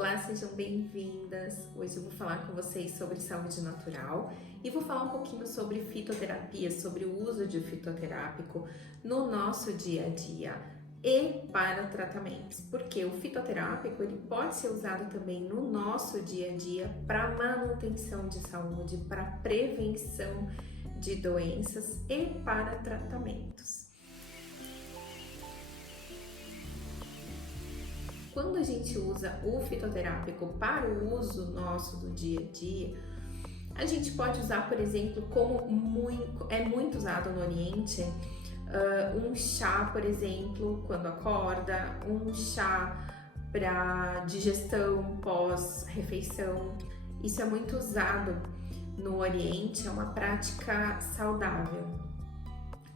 Olá, sejam bem-vindas! Hoje eu vou falar com vocês sobre saúde natural e vou falar um pouquinho sobre fitoterapia, sobre o uso de fitoterápico no nosso dia a dia e para tratamentos, porque o fitoterápico ele pode ser usado também no nosso dia a dia para manutenção de saúde, para prevenção de doenças e para tratamentos. Quando a gente usa o fitoterápico para o uso nosso do dia a dia, a gente pode usar, por exemplo, como é muito usado no Oriente, um chá, por exemplo, quando acorda, um chá para digestão pós-refeição. Isso é muito usado no Oriente, é uma prática saudável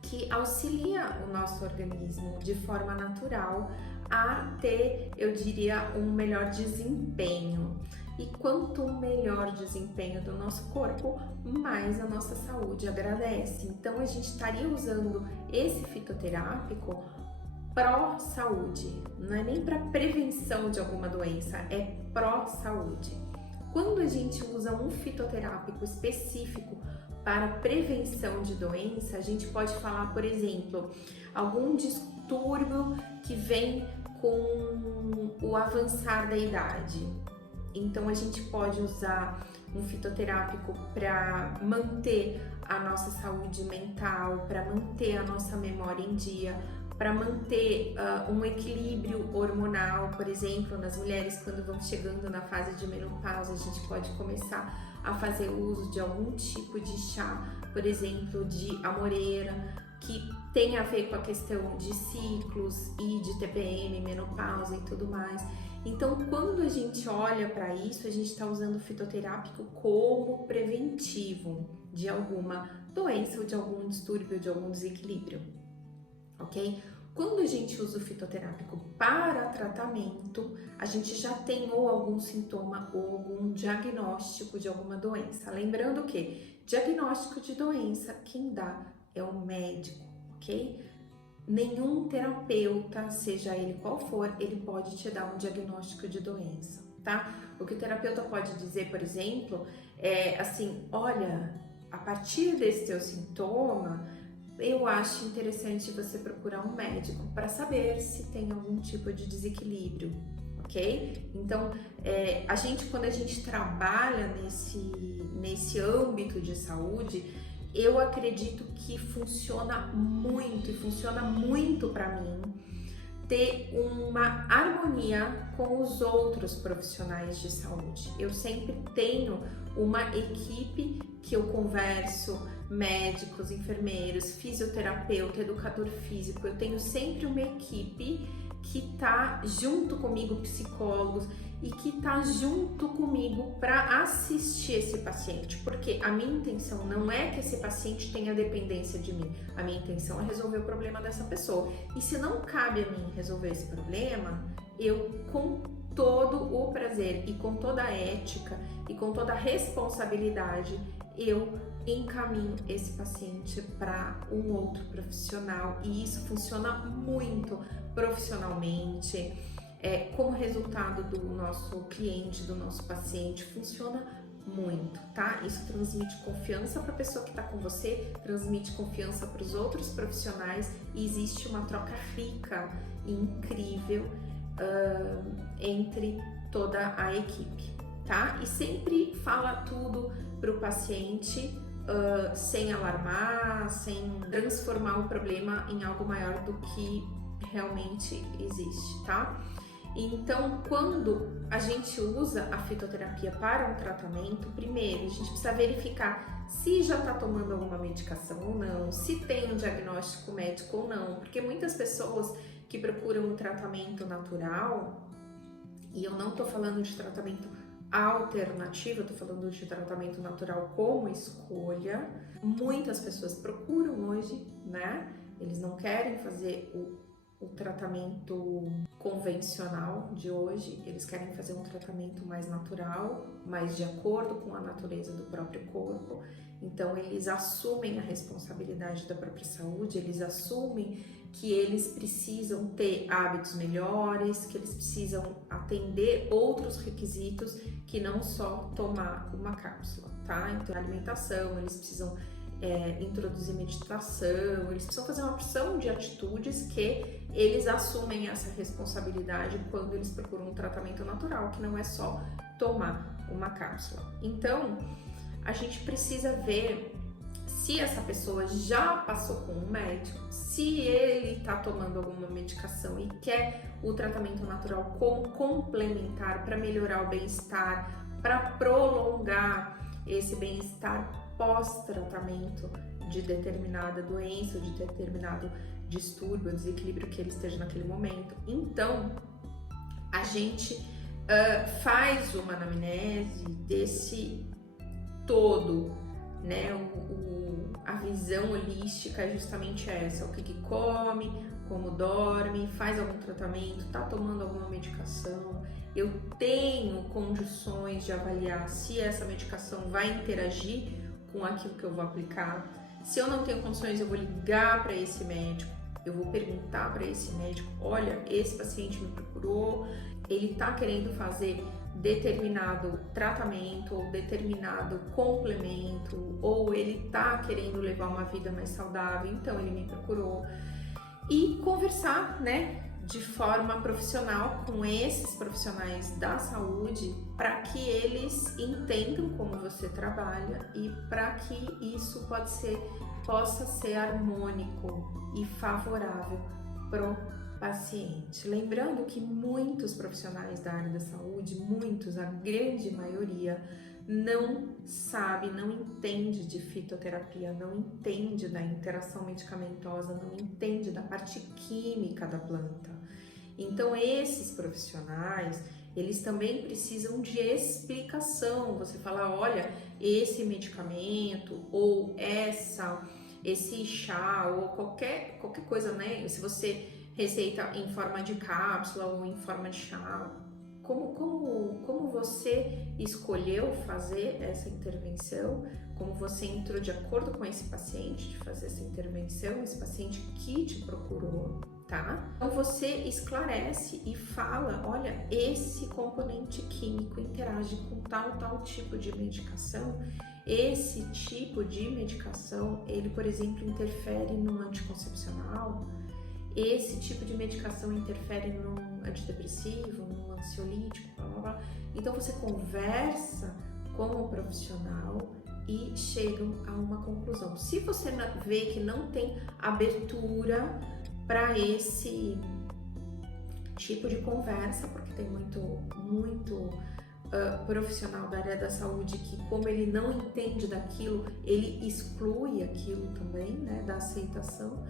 que auxilia o nosso organismo de forma natural a ter, eu diria, um melhor desempenho. E quanto melhor desempenho do nosso corpo, mais a nossa saúde agradece. Então a gente estaria usando esse fitoterápico pró-saúde, não é nem para prevenção de alguma doença, é pró-saúde. Quando a gente usa um fitoterápico específico para prevenção de doença, a gente pode falar, por exemplo, algum distúrbio que vem com o avançar da idade. Então a gente pode usar um fitoterápico para manter a nossa saúde mental, para manter a nossa memória em dia, para manter um equilíbrio hormonal, por exemplo, nas mulheres quando vão chegando na fase de menopausa, a gente pode começar a fazer uso de algum tipo de chá, por exemplo, de amoreira, que tem a ver com a questão de ciclos e de TPM, menopausa e tudo mais. Então, quando a gente olha para isso, a gente está usando o fitoterápico como preventivo de alguma doença ou de algum distúrbio, de algum desequilíbrio, ok? Quando a gente usa o fitoterápico para tratamento, a gente já tem ou algum sintoma ou algum diagnóstico de alguma doença. Lembrando que diagnóstico de doença, quem dá é o médico, ok? Nenhum terapeuta, seja ele qual for, ele pode te dar um diagnóstico de doença, tá? O que o terapeuta pode dizer, por exemplo, é assim, olha, a partir desse teu sintoma, eu acho interessante você procurar um médico para saber se tem algum tipo de desequilíbrio, ok? Então, quando a gente trabalha nesse âmbito de saúde, eu acredito que funciona muito para mim ter uma harmonia com os outros profissionais de saúde. Eu sempre tenho uma equipe que eu converso, médicos, enfermeiros, fisioterapeuta, educador físico. Eu tenho sempre uma equipe que tá junto comigo, psicólogos, e que tá junto comigo para assistir esse paciente, porque a minha intenção não é que esse paciente tenha dependência de mim, a minha intenção é resolver o problema dessa pessoa. E se não cabe a mim resolver esse problema, eu com todo o prazer e com toda a ética e com toda a responsabilidade, eu encaminho esse paciente para um outro profissional, e isso funciona muito profissionalmente. Como resultado do nosso cliente, do nosso paciente, funciona muito, tá? Isso transmite confiança para a pessoa que está com você, transmite confiança para os outros profissionais e existe uma troca rica e incrível entre toda a equipe, tá? E sempre fala tudo para o paciente sem alarmar, sem transformar o problema em algo maior do que realmente existe, tá? Então, quando a gente usa a fitoterapia para um tratamento, primeiro a gente precisa verificar se já está tomando alguma medicação ou não, se tem um diagnóstico médico ou não, porque muitas pessoas que procuram um tratamento natural, e eu não estou falando de tratamento alternativo, eu tô falando de tratamento natural como escolha. Muitas pessoas procuram hoje, né? Eles não querem fazer o tratamento convencional de hoje, eles querem fazer um tratamento mais natural, mais de acordo com a natureza do próprio corpo. Então, eles assumem a responsabilidade da própria saúde, eles assumem que eles precisam ter hábitos melhores, que eles precisam atender outros requisitos que não só tomar uma cápsula, tá? Então, alimentação, eles precisam introduzir meditação, eles precisam fazer uma opção de atitudes que eles assumem essa responsabilidade quando eles procuram um tratamento natural, que não é só tomar uma cápsula. Então, a gente precisa ver se essa pessoa já passou com um médico, se ele está tomando alguma medicação e quer o tratamento natural como complementar para melhorar o bem-estar, para prolongar esse bem-estar pós-tratamento de determinada doença, de determinado distúrbio, desequilíbrio que ele esteja naquele momento. Então, a gente faz uma anamnese desse todo, né? A visão holística é justamente essa: o que come, como dorme, faz algum tratamento, tá tomando alguma medicação. Eu tenho condições de avaliar se essa medicação vai interagir com aquilo que eu vou aplicar. Se eu não tenho condições, eu vou ligar para esse médico, eu vou perguntar para esse médico: olha, esse paciente me procurou, ele está querendo fazer determinado tratamento ou determinado complemento, ou ele está querendo levar uma vida mais saudável, então ele me procurou. E conversar, né, de forma profissional com esses profissionais da saúde, para que eles entendam como você trabalha e para que isso possa ser harmônico e favorável pro paciente. Lembrando que muitos profissionais da área da saúde, a grande maioria, não sabe, não entende de fitoterapia, não entende da interação medicamentosa, não entende da parte química da planta. Então, esses profissionais, eles também precisam de explicação. Você fala: olha, esse medicamento ou esse chá ou qualquer coisa, né? Se você receita em forma de cápsula ou em forma de chá, como você escolheu fazer essa intervenção, como você entrou de acordo com esse paciente de fazer essa intervenção, esse paciente que te procurou, tá? Então você esclarece e fala: olha, esse componente químico interage com tal tipo de medicação. Esse tipo de medicação, ele, por exemplo, interfere no anticoncepcional. Esse tipo de medicação interfere no antidepressivo, no ansiolítico, blá, blá, blá. Então você conversa com o profissional e chegam a uma conclusão. Se você vê que não tem abertura para esse tipo de conversa, porque tem muito profissional da área da saúde que, como ele não entende daquilo, ele exclui aquilo também, né, da aceitação.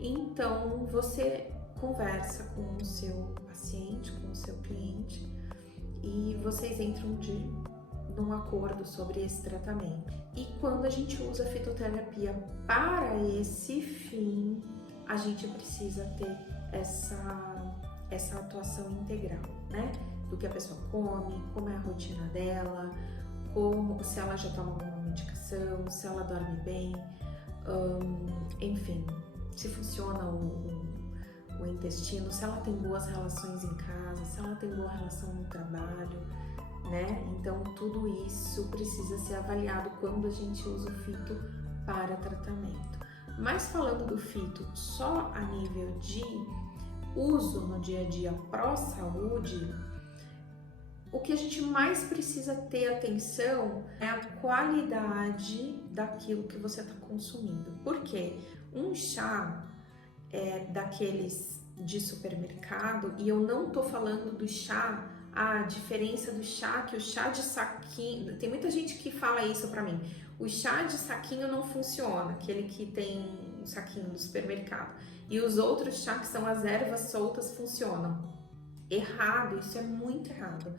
Então, você conversa com o seu paciente, com o seu cliente, e vocês entram num acordo sobre esse tratamento. E quando a gente usa a fitoterapia para esse fim, a gente precisa ter essa atuação integral, né? Do que a pessoa come, como é a rotina dela, se ela já toma alguma medicação, se ela dorme bem, enfim, se funciona o intestino, se ela tem boas relações em casa, se ela tem boa relação no trabalho, né? Então, tudo isso precisa ser avaliado quando a gente usa o fito para tratamento. Mas falando do fito só a nível de uso no dia a dia pró-saúde, o que a gente mais precisa ter atenção é a qualidade daquilo que você está consumindo. Por quê? Um chá daqueles de supermercado, e eu não tô falando do chá, a diferença do chá, que o chá de saquinho, tem muita gente que fala isso pra mim: o chá de saquinho não funciona, aquele que tem um saquinho do supermercado, e os outros chá, que são as ervas soltas, funcionam. Errado, isso é muito errado,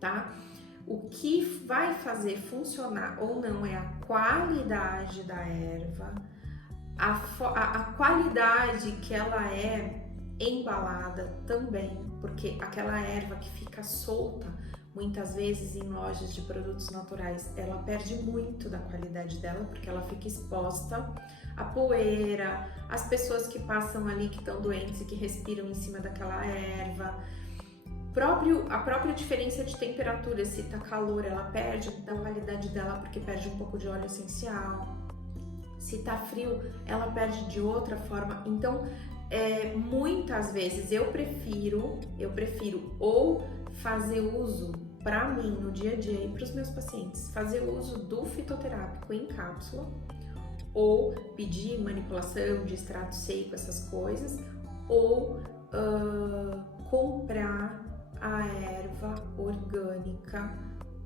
tá? O que vai fazer funcionar ou não é a qualidade da erva, a qualidade que ela é embalada também, porque aquela erva que fica solta muitas vezes em lojas de produtos naturais, ela perde muito da qualidade dela, porque ela fica exposta à poeira, às pessoas que passam ali, que estão doentes e que respiram em cima daquela erva. A própria diferença de temperatura, se tá calor, ela perde da qualidade dela, porque perde um pouco de óleo essencial. Se tá frio, ela perde de outra forma. Então, muitas vezes eu prefiro ou fazer uso para mim no dia a dia e para os meus pacientes, fazer uso do fitoterápico em cápsula, ou pedir manipulação de extrato seco, essas coisas, ou comprar a erva orgânica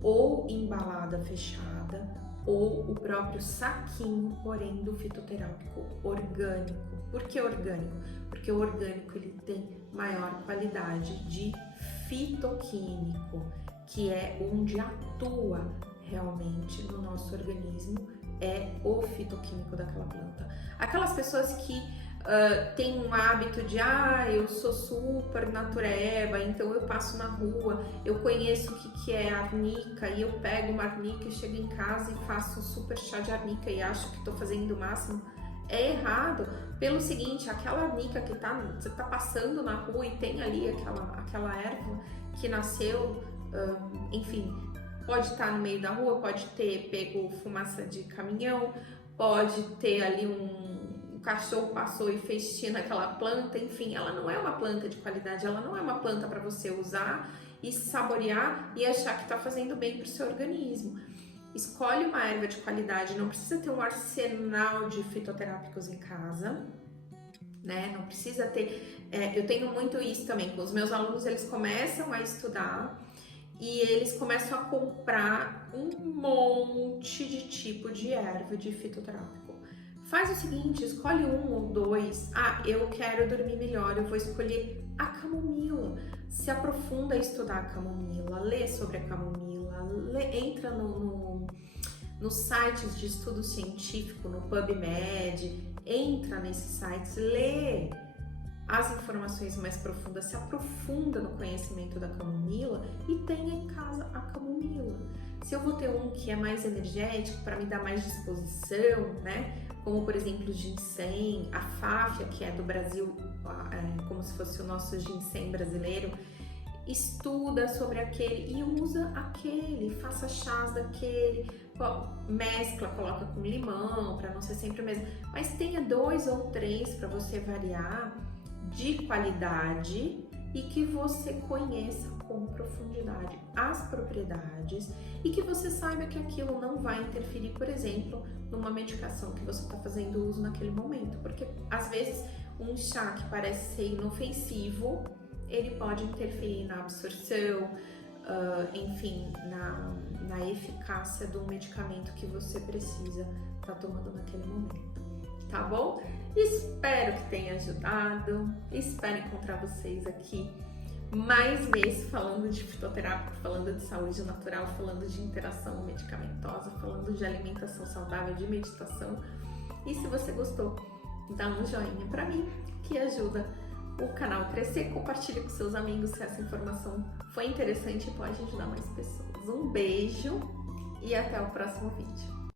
ou embalada fechada, ou o próprio saquinho, porém do fitoterápico orgânico. Por que orgânico? Porque o orgânico ele tem maior qualidade de fitoquímico, que é onde atua realmente no nosso organismo, é o fitoquímico daquela planta. Aquelas pessoas que têm um hábito de eu sou super natureba, então eu passo na rua, eu conheço o que é arnica e eu pego uma arnica e chego em casa e faço um super chá de arnica e acho que estou fazendo o máximo. É errado, pelo seguinte, aquela arnica que você tá passando na rua e tem ali aquela erva que nasceu, enfim, pode estar no meio da rua, pode ter pego fumaça de caminhão, pode ter ali o cachorro passou e fez xixi naquela planta, enfim, ela não é uma planta de qualidade, ela não é uma planta para você usar e saborear e achar que está fazendo bem para o seu organismo. Escolhe uma erva de qualidade, não precisa ter um arsenal de fitoterápicos em casa, né? Não precisa ter. Eu tenho muito isso também com os meus alunos, eles começam a estudar e eles começam a comprar um monte de tipo de erva de fitoterápico. Faz o seguinte, escolhe um ou dois. Eu quero dormir melhor, eu vou escolher a camomila. Se aprofunda a estudar a camomila, lê sobre a camomila, entra nos sites de estudo científico, no PubMed, entra nesses sites, lê as informações mais profundas, se aprofunda no conhecimento da camomila e tenha em casa a camomila. Se eu vou ter um que é mais energético, para me dar mais disposição, né? Como por exemplo o ginseng, a fáfia, que é do Brasil, como se fosse o nosso ginseng brasileiro, estuda sobre aquele e usa aquele, faça chás daquele, mescla, coloca com limão, para não ser sempre o mesmo, mas tenha 2 ou 3 para você variar, de qualidade e que você conheça com profundidade as propriedades e que você saiba que aquilo não vai interferir, por exemplo, numa medicação que você está fazendo uso naquele momento, porque às vezes um chá que parece ser inofensivo, ele pode interferir na absorção, enfim, na eficácia do medicamento que você precisa estar tomando naquele momento, tá bom? Espero que tenha ajudado, espero encontrar vocês aqui mais vezes falando de fitoterápico, falando de saúde natural, falando de interação medicamentosa, falando de alimentação saudável, de meditação. E se você gostou, dá um joinha pra mim, que ajuda o canal a crescer. Compartilhe com seus amigos se essa informação foi interessante e pode ajudar mais pessoas. Um beijo e até o próximo vídeo.